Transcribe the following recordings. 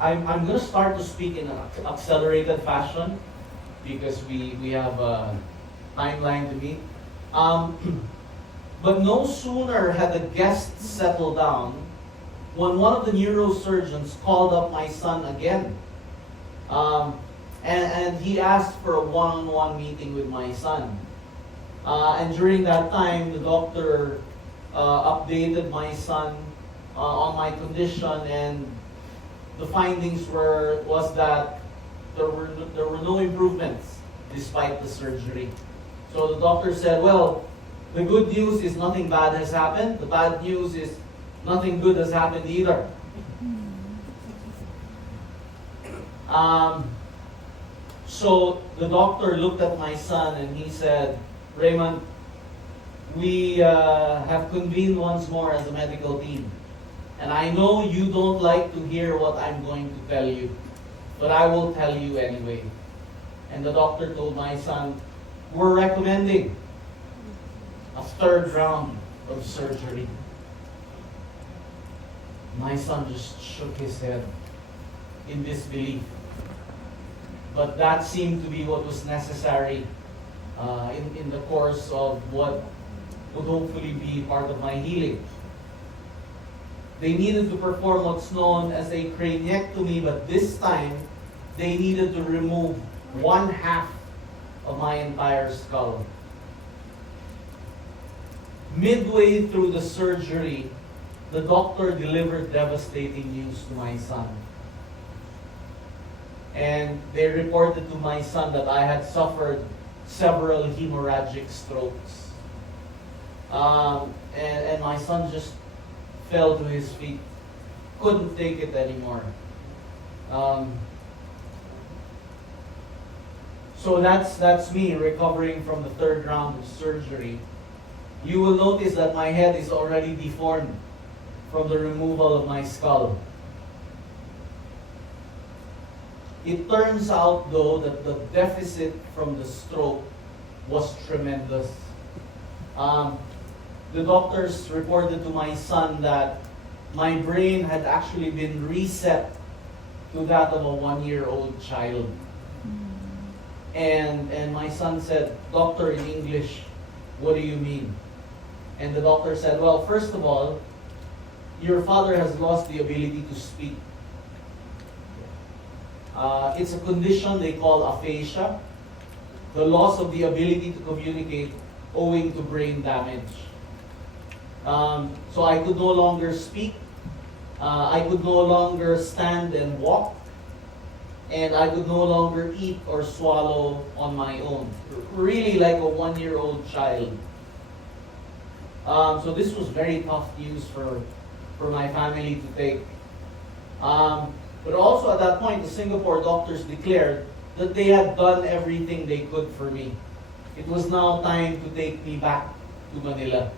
I'm going to start to speak in an accelerated fashion because we have a timeline to meet. Um, but no sooner had the guests settled down when one of the neurosurgeons called up my son again. Um, and he asked for a one-on-one meeting with my son. And during that time, the doctor updated my son on my condition, and the findings was that there were no improvements despite the surgery. So the doctor said, well, the good news is nothing bad has happened. The bad news is nothing good has happened either. So the doctor looked at my son and he said, Raymond, we have convened once more as a medical team. And I know you don't like to hear what I'm going to tell you, but I will tell you anyway. And the doctor told my son, we're recommending a third round of surgery. My son just shook his head in disbelief. But that seemed to be what was necessary in the course of what would hopefully be part of my healing. They needed to perform what's known as a craniectomy, but this time they needed to remove one half of my entire skull. Midway through the surgery, the doctor delivered devastating news to my son. And they reported to my son that I had suffered several hemorrhagic strokes. And my son just fell to his feet, couldn't take it anymore. So that's me recovering from the third round of surgery. You will notice that my head is already deformed from the removal of my skull. It turns out, though, that the deficit from the stroke was tremendous. The doctors reported to my son that my brain had actually been reset to that of a one-year-old child. And my son said, Doctor, in English, what do you mean? And the doctor said, well, first of all, your father has lost the ability to speak. It's a condition they call aphasia, the loss of the ability to communicate owing to brain damage. So I could no longer speak, I could no longer stand and walk, and I could no longer eat or swallow on my own. Really like a one-year-old child. So this was very tough news for my family to take. But also at that point, the Singapore doctors declared that they had done everything they could for me. It was now time to take me back to Manila.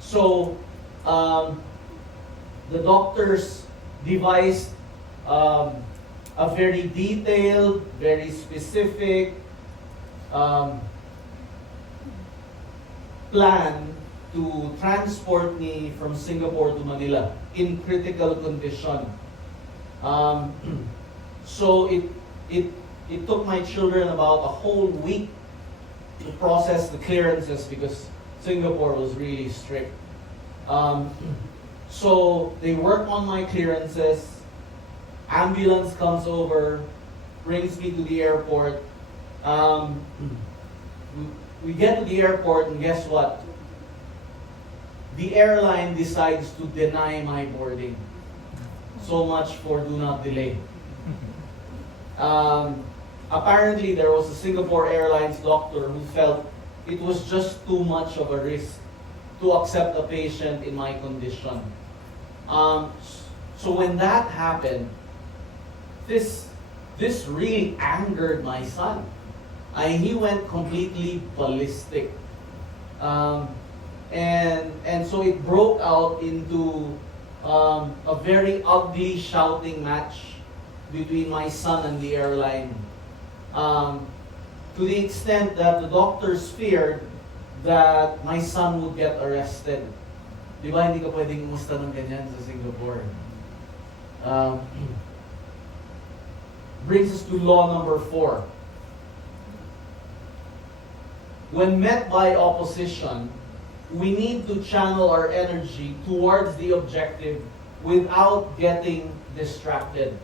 So the doctors devised a very detailed, very specific plan to transport me from Singapore to Manila in critical condition. So it took my children about a whole week to process the clearances because Singapore was really strict. So they work on my clearances, ambulance comes over, brings me to the airport. We get to the airport and guess what? The airline decides to deny my boarding. So much for do not delay. Apparently there was a Singapore Airlines doctor who felt it was just too much of a risk to accept a patient in my condition. So when that happened, this really angered my son. He went completely ballistic. And so it broke out into a very ugly shouting match between my son and the airline. To the extent that the doctors feared that my son would get arrested. Di ba hindi ka pwedeng umusta ng ganyan sa Singapore? Brings us to law number 4. When met by opposition, we need to channel our energy towards the objective without getting distracted.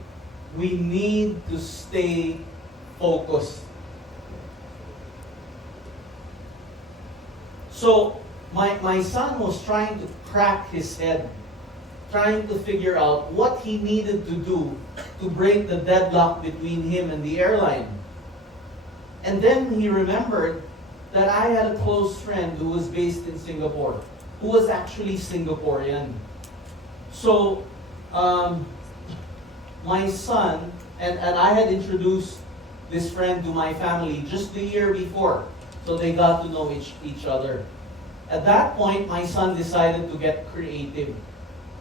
We need to stay focused. So, my son was trying to crack his head, trying to figure out what he needed to do to break the deadlock between him and the airline. And then he remembered that I had a close friend who was based in Singapore, who was actually Singaporean. So, my son, and I had introduced this friend to my family just the year before. So they got to know each other. At that point, my son decided to get creative.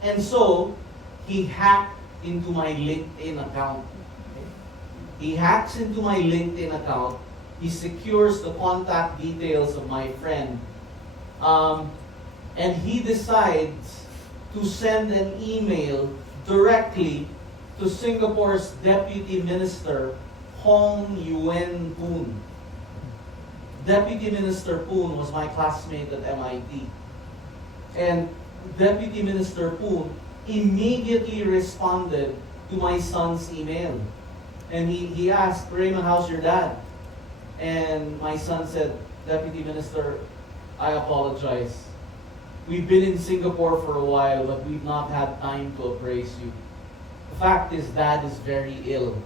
And so, he hacked into my LinkedIn account. He hacks into my LinkedIn account. He secures the contact details of my friend. And he decides to send an email directly to Singapore's Deputy Minister, Hong Yuen Poon. Deputy Minister Poon was my classmate at MIT. And Deputy Minister Poon immediately responded to my son's email. And he asked, Raymond, how's your dad? And my son said, Deputy Minister, I apologize. We've been in Singapore for a while, but we've not had time to appraise you. The fact is, Dad is very ill.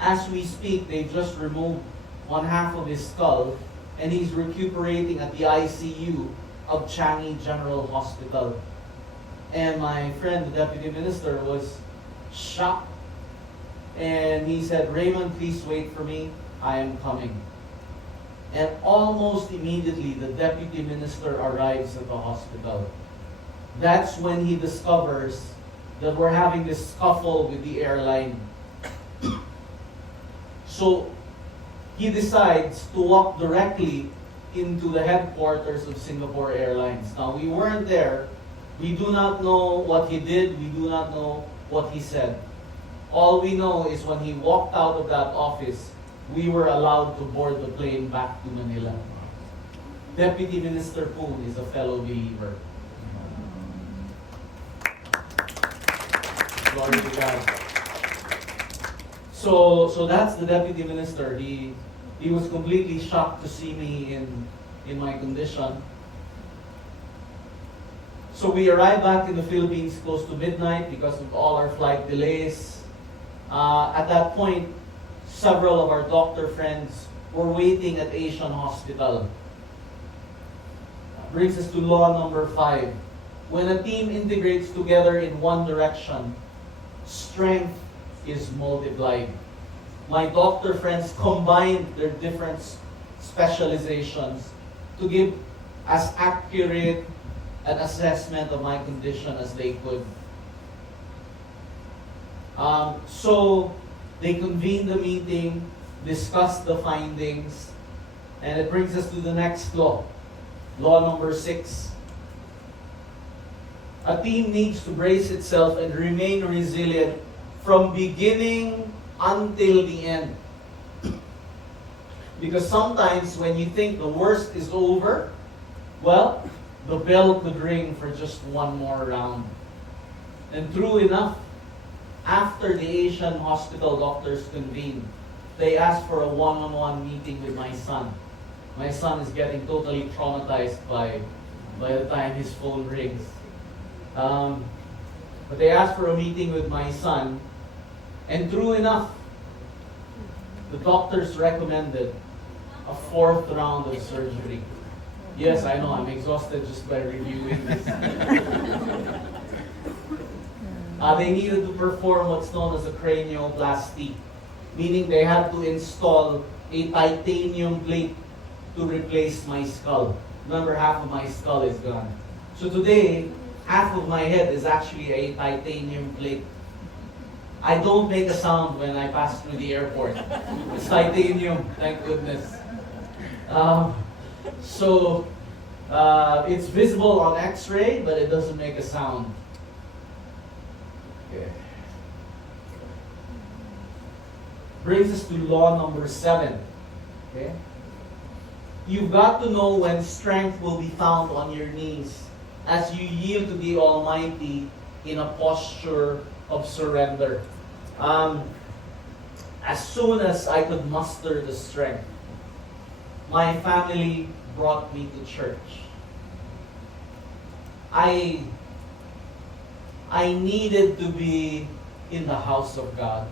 As we speak, they just removed one half of his skull, and he's recuperating at the ICU of Changi General Hospital. And my friend, the Deputy Minister, was shocked. And he said, Raymond, please wait for me. I am coming. And almost immediately, the Deputy Minister arrives at the hospital. That's when he discovers that we're having this scuffle with the airline. So, he decides to walk directly into the headquarters of Singapore Airlines. Now, we weren't there. We do not know what he did. We do not know what he said. All we know is when he walked out of that office, we were allowed to board the plane back to Manila. Deputy Minister Poon is a fellow believer. Glory to God. So that's the Deputy Minister. He was completely shocked to see me in my condition. So we arrived back in the Philippines close to midnight because of all our flight delays. At that point, several of our doctor friends were waiting at Asian Hospital. Brings us to law number 5. When a team integrates together in one direction, strength is multiplied. My doctor friends combined their different specializations to give as accurate an assessment of my condition as they could. So they convened the meeting, discussed the findings, and it brings us to the next law. Law number 6. A team needs to brace itself and remain resilient from beginning until the end. Because sometimes when you think the worst is over, well, the bell could ring for just one more round. And true enough, after the Asian hospital doctors convened, they asked for a one-on-one meeting with my son. My son is getting totally traumatized by the time his phone rings. But they asked for a meeting with my son, and true enough, the doctors recommended a 4th round of surgery. Yes, I know, I'm exhausted just by reviewing this. They needed to perform what's known as a cranioplasty, meaning they had to install a titanium plate to replace my skull. Remember, half of my skull is gone. So today, half of my head is actually a titanium plate. I don't make a sound when I pass through the airport. It's titanium, thank goodness. So it's visible on X-ray, but it doesn't make a sound. Okay. Brings us to law number 7. Okay? You've got to know when strength will be found on your knees as you yield to the Almighty in a posture of surrender. As soon as I could muster the strength, my family brought me to church. I needed to be in the house of God.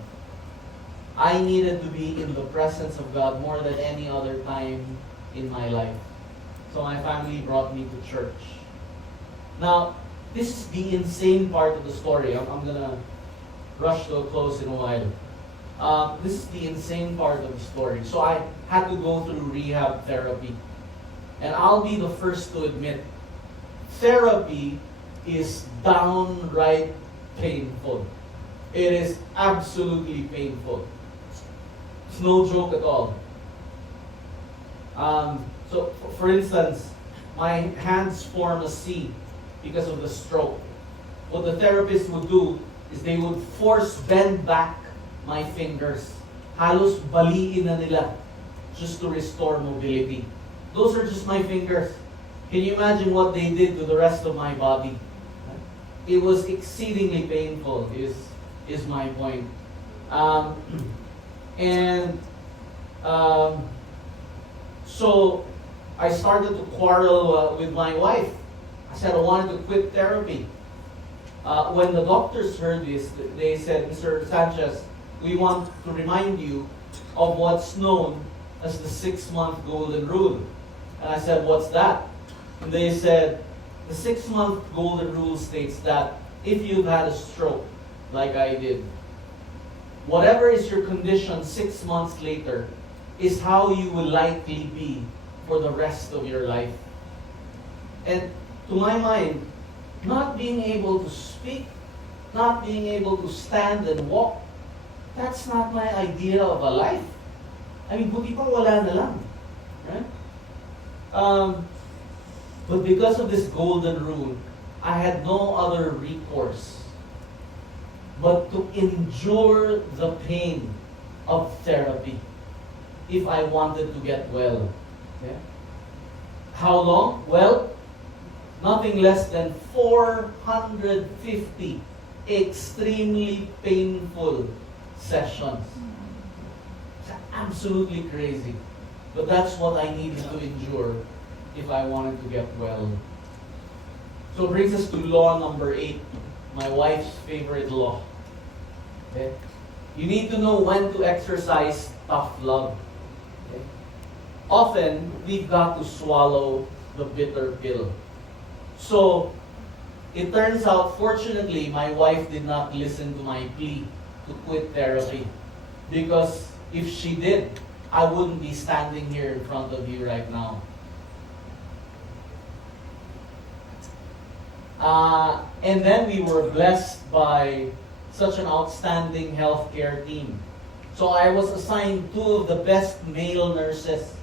I needed to be in the presence of God more than any other time in my life. So my family brought me to church. Now, this is the insane part of the story. I'm going to rush to a close in a while. This is the insane part of the story. So I had to go through rehab therapy. And I'll be the first to admit, therapy is downright painful. It is absolutely painful. It's no joke at all. So, for instance, my hands form a C because of the stroke. What the therapist would do is they would bend back my fingers. Halos baliin na nila just to restore mobility. Those are just my fingers. Can you imagine what they did to the rest of my body? It was exceedingly painful, is my point. So I started to quarrel with my wife. I said I wanted to quit therapy. When the doctors heard this, they said, Mr. Sanchez, we want to remind you of what's known as the 6-month golden rule. And I said, what's that? And they said, the 6-month golden rule states that if you've had a stroke, like I did, whatever is your condition 6 months later is how you will likely be for the rest of your life. And to my mind, not being able to speak, not being able to stand and walk, that's not my idea of a life. I mean, buti pa wala na lang. Right? But because of this golden rule, I had no other recourse but to endure the pain of therapy if I wanted to get well. Okay? How long? Well, nothing less than 450 extremely painful sessions. It's absolutely crazy. But that's what I needed to endure if I wanted to get well. So it brings us to law number 8, my wife's favorite law. Okay? You need to know when to exercise tough love. Okay? Often, we've got to swallow the bitter pill. So, it turns out, fortunately, my wife did not listen to my plea to quit therapy. Because if she did, I wouldn't be standing here in front of you right now. And then we were blessed by such an outstanding healthcare team. So I was assigned 2 of the best male nurses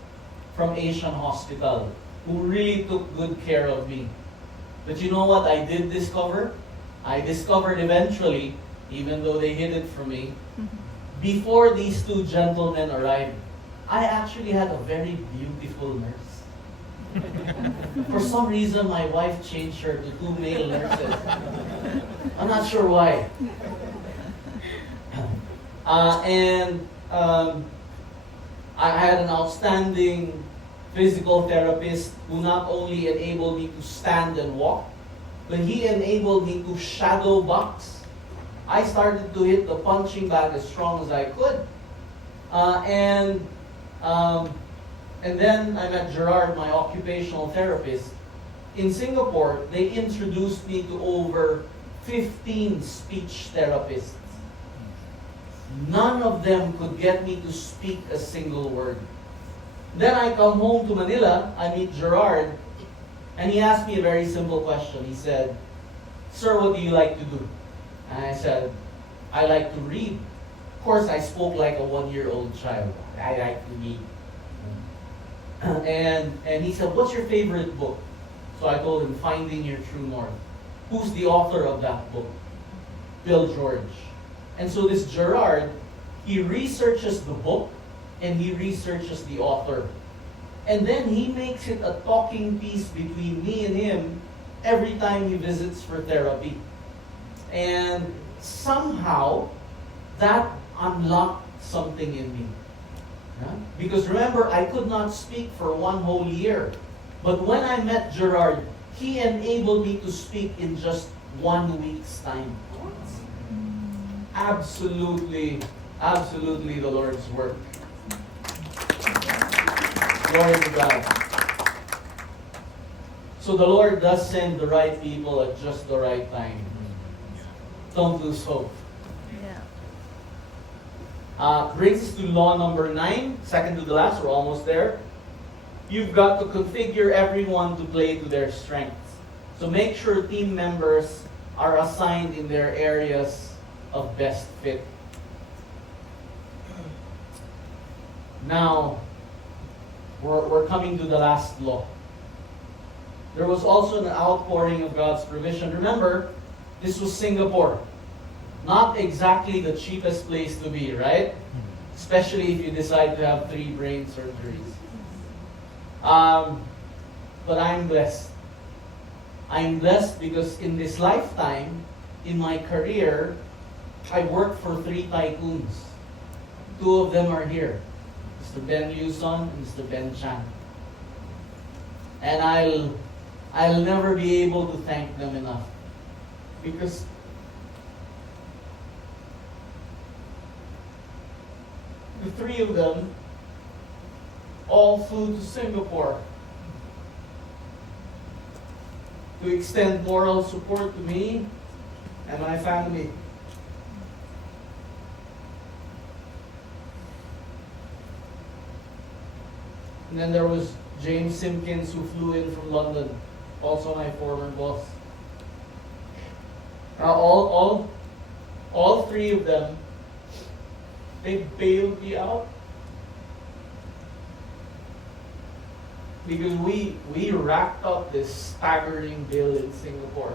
from Asian Hospital who really took good care of me. But you know what I did discover? I discovered eventually, even though they hid it from me, before these 2 gentlemen arrived, I actually had a very beautiful nurse. For some reason, my wife changed her to 2 male nurses. I'm not sure why. I had an outstanding physical therapist who not only enabled me to stand and walk, but he enabled me to shadow box. I started to hit the punching bag as strong as I could. And then I met Gerard, my occupational therapist. In Singapore, they introduced me to over 15 speech therapists. None of them could get me to speak a single word. Then I come home to Manila, I meet Gerard, and he asked me a very simple question. He said, "Sir, what do you like to do?" And I said, "I like to read." Of course, I spoke like a 1-year-old child. I like to read. And he said, "What's your favorite book?" So I told him, "Finding Your True North." Who's the author of that book? Bill George. And so this Gerard, He researches the book and he researches the author. And then he makes it a talking piece between me and him every time he visits for therapy. And somehow that unlocked something in me. Yeah? Because remember, I could not speak for 1 whole year. But when I met Gerard, he enabled me to speak in just 1 week's time. Absolutely, absolutely the Lord's work. Glory to God. So the Lord does send the right people at just the right time. Don't lose hope. Brings us to law number 9, second to the last, we're almost there. You've got to configure everyone to play to their strengths. So make sure team members are assigned in their areas of best fit. Now, we're coming to the last law. There was also an outpouring of God's provision. Remember, this was Singapore. Not exactly the cheapest place to be, right? Especially if you decide to have 3 brain surgeries. But I'm blessed. I'm blessed because in this lifetime, in my career, I worked for 3 tycoons. 2 of them are here. Mr. Ben Yuson and Mr. Ben Chan. And I'll never be able to thank them enough. Because the 3 of them all flew to Singapore to extend moral support to me and my family. And then there was James Simpkins who flew in from London, also my former boss. All 3 of them, they bailed me out because we racked up this staggering bill in Singapore.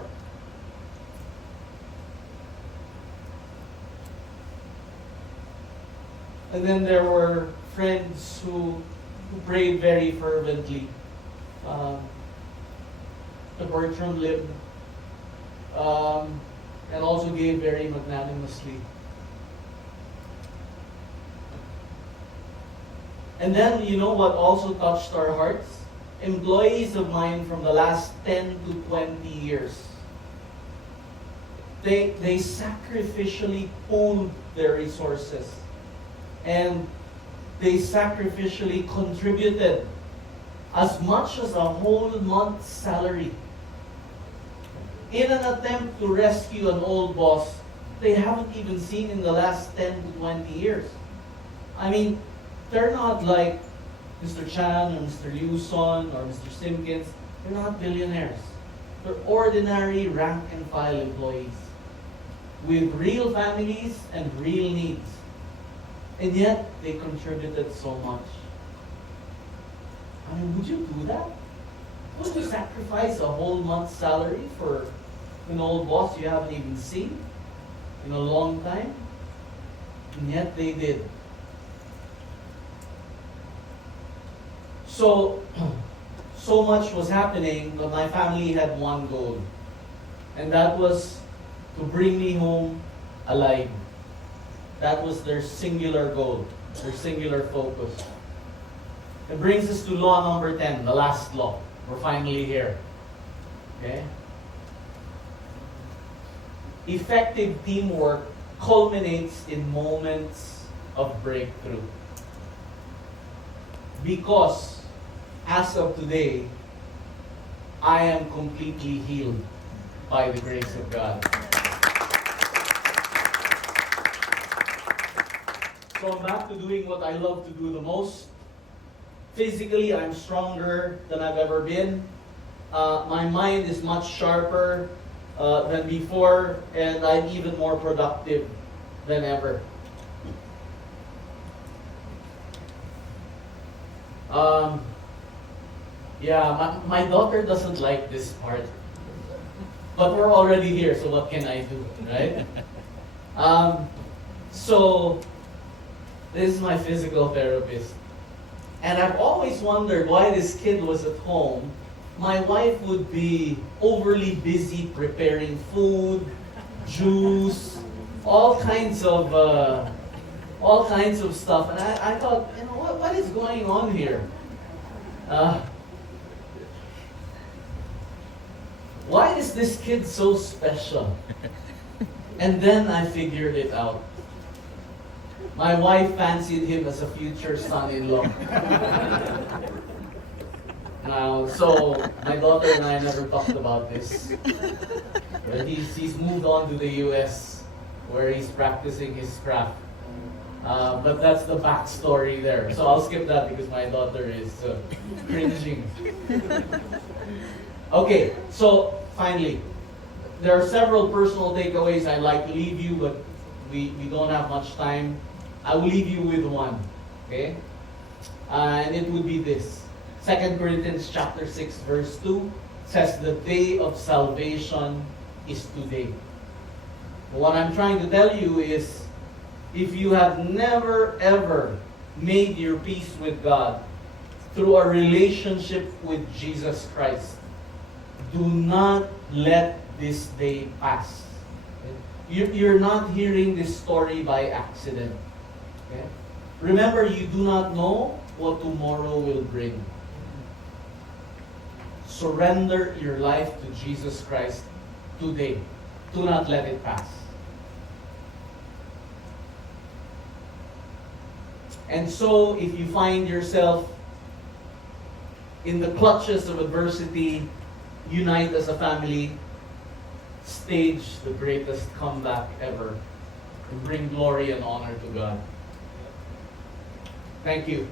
And then there were friends who prayed very fervently. The Bertram lived and also gave very magnanimously. And then, you know what also touched our hearts? Employees of mine from the last 10 to 20 years. They sacrificially pooled their resources. And they sacrificially contributed as much as a whole month's salary in an attempt to rescue an old boss they haven't even seen in the last 10 to 20 years. I mean, they're not like Mr. Chan or Mr. Liuson or Mr. Simpkins. They're not billionaires. They're ordinary rank and file employees with real families and real needs. And yet, they contributed so much. I mean, would you do that? Would you sacrifice a whole month's salary for an old boss you haven't even seen in a long time? And yet, they did. So much was happening, but my family had one goal. And that was to bring me home alive. That was their singular goal, their singular focus. It brings us to law number 10, the last law. We're finally here. Okay? Effective teamwork culminates in moments of breakthrough. Because, as of today, I am completely healed by the grace of God. So I'm back to doing what I love to do the most. Physically, I'm stronger than I've ever been. My mind is much sharper than before, and I'm even more productive than ever. My daughter doesn't like this part. But we're already here, so what can I do, right? So This is my physical therapist. And I've always wondered why this kid was at home. My wife would be overly busy preparing food, juice, all kinds of stuff. And I thought, what is going on here? Why is this kid so special? And then I figured it out. My wife fancied him as a future son-in-law. So my daughter and I never talked about this. But he's moved on to the US where he's practicing his craft. But that's the backstory there. So I'll skip that because my daughter is cringing. Okay, so finally, there are several personal takeaways I'd like to leave you, but we don't have much time. I will leave you with one, okay? And it would be this. 2 Corinthians chapter 6, verse 2 says, the day of salvation is today. What I'm trying to tell you is, if you have never ever made your peace with God through a relationship with Jesus Christ, do not let this day pass. You're not hearing this story by accident. Okay? Remember, you do not know what tomorrow will bring. Surrender your life to Jesus Christ today. Do not let it pass. And so, if you find yourself in the clutches of adversity, unite as a family, stage the greatest comeback ever, and bring glory and honor to God. Thank you.